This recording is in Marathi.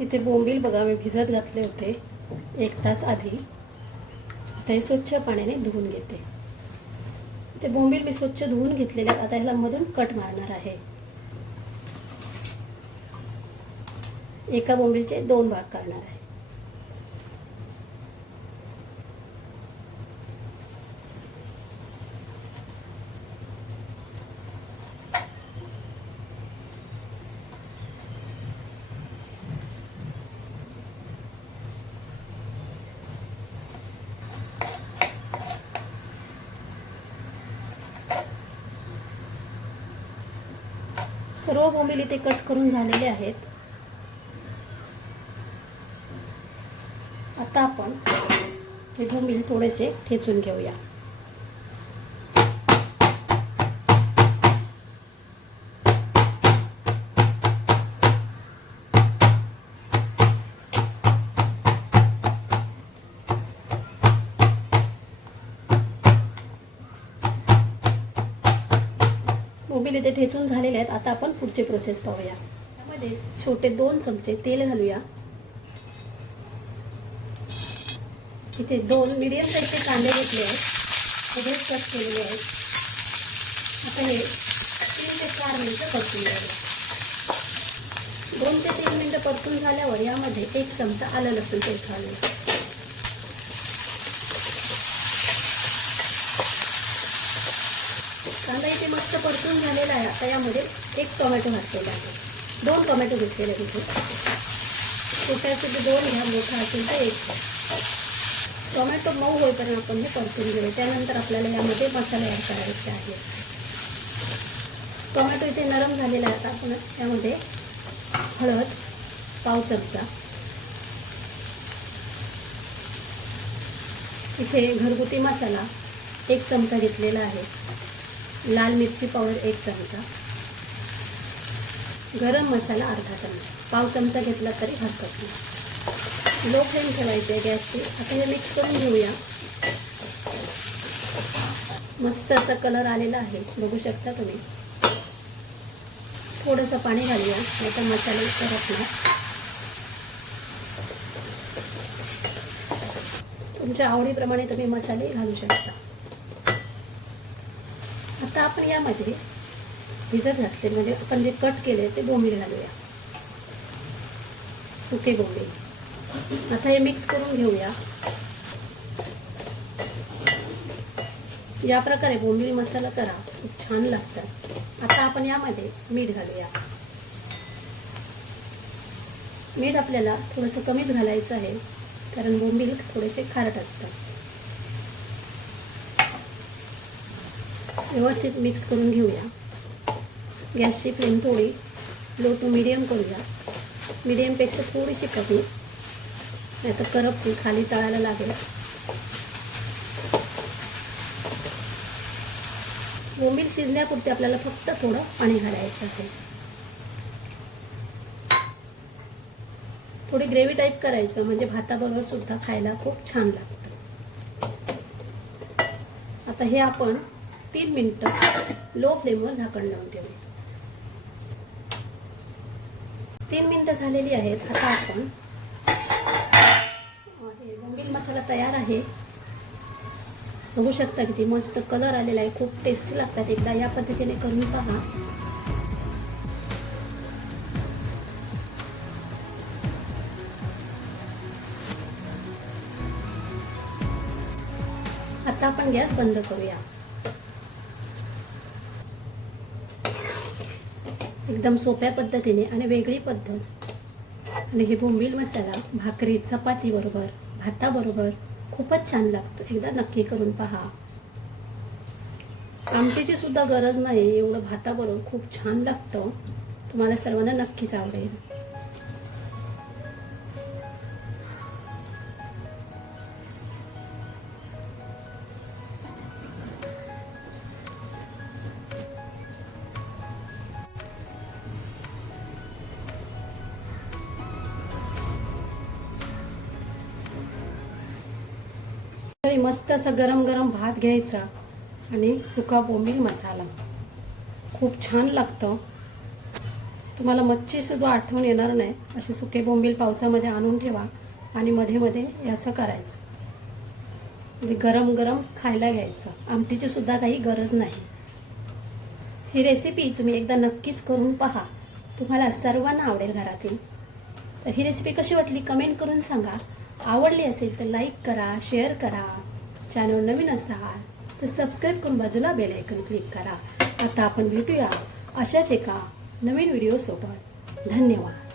इथे बोंबील बघा मी भिजत घातले होते 1 तास आधी. आता हे स्वच्छ पाण्याने धुवून घेते. ते बोंबील मी स्वच्छ धुवून घेतलेले. आता ह्याला मधून कट मारणार आहे. एका बोंबीलचे 2 भाग करणार आहे. सर्व बोंबील इथे कट करून झालेले आहेत. आता आपण हे बोंबील थोडेसे ठेचून घेऊया. बोंबील इथे ठेचून झालेले आहेत. आता आपण पुढची प्रोसेस पाहूया. त्यामध्ये छोटे 2 चमचे तेल घालूया. इथे 2 मीडियम साईजचे कांदे घेतले आहेत, सगळे कट केलेले आहेत. आता हे 3 ते 4 मिनिटं परतून घ्यावे. 2 ते 3 मिनिटं परतून झाल्यावर यामध्ये 1 चमचा आलं लसूण पेस्ट घालूया. कांदा इथे मस्त परतून झालेला आहे. आता यामध्ये 1 टोमॅटो घातलेला आहे. 2 टोमॅटो घेतलेले तिथे. छोटे असेल तर 2 घ्या, मोठा असेल तर 1. टोमॅटो मऊ होईपर्यंत आपण हे परतून घेऊ. त्यानंतर आपल्याला यामध्ये मसाले ॲड करायचे आहे. टोमॅटो इथे नरम झालेला आहे. आता आपण यामध्ये हळद पाव चमचा, इथे घरगुती मसाला 1 चमचा घेतलेला आहे, लाल मिरची पावडर 1 चमचा, गरम मसाला अर्धा चमचा, पाव चमचा घेतला तरी हरकत नाही. लो फ्लेम ठेवायची आहे गॅसची. आता हे मिक्स करून घेऊया. मस्त असा कलर आलेला आहे, बघू शकता तुम्ही. थोडंसं पाणी घालूया, नाहीतर मसाले करपणार. तुमच्या आवडीप्रमाणे तुम्ही मसाले घालू शकता. आता आपण यामध्ये भिजत घातले म्हणजे आपण जे कट केले ते बोंबील घालूया, सुके बोंबील. आता हे मिक्स करून घेऊया. या प्रकारे बोंबील मसाला करा, खूप छान लागतात. आता आपण यामध्ये मीठ घालूया. मीठ आपल्याला थोडंसं कमीच घालायचं आहे, कारण बोंबील थोडेसे खारट असतात. व्यवस्थित मिक्स करून घेऊया. गॅसची फ्लेम थोडी लो टू मीडियम करूया. मीडियमपेक्षा थोडीशी कमी, नाही तर करपती, खाली तळायला लागेल. बोंबील शिजण्यापुरते आपल्याला फक्त थोडं पाणी घालायचं आहे. थोडी ग्रेव्ही टाईप करायचं, म्हणजे भाताबरोबर सुद्धा खायला खूप छान लागतं. आता हे आपण 3 मिनिटं लो फ्लेमवर झाकण लावून ठेवूया. 3 मिनिटं झालेली आहेत. आता आपण बोंबील मसाला तयार आहे. बघू शकता किती मस्त कलर आलेला आहे, खूप टेस्टी लागतात. एकदा या पद्धतीने करून पहा. आता आपण गॅस बंद करूया. एकदम सोप्या पद्धतीने आणि वेगळी पद्धत. आणि हे बोंबील मसाला भाकरी, चपाती बरोबर, भाताबरोबर खूपच छान लागतो. एकदा नक्की करून पहा. आमटीची सुद्धा गरज नाही, एवढं भाताबरोबर खूप छान लागतं. तुम्हाला सर्वांना नक्कीच आवडेल. मस्त असा गरम गरम भात घ्यायचा आणि सुका बोंबील मसाला, खूप छान लागतं. तुम्हाला मच्छीसुद्धा आठवण येणार नाही. असे सुके बोंबील पावसामध्ये आणून ठेवा आणि मध्ये मध्ये हे असं करायचं. म्हणजे गरम गरम खायला घ्यायचं. आमटीची सुद्धा काही गरज नाही. ही रेसिपी तुम्ही एकदा नक्कीच करून पहा. तुम्हाला सर्वांना आवडेल घरातील. तर ही रेसिपी कशी वाटली कमेंट करून सांगा. आवडली असेल तर लाईक करा, शेअर करा. चॅनल नवीन असाल तर सबस्क्राईब करून बाजूला बेल आयकॉन क्लिक करा. आता आपण भेटूया अशाच एका नवीन व्हिडिओ सोबत. धन्यवाद.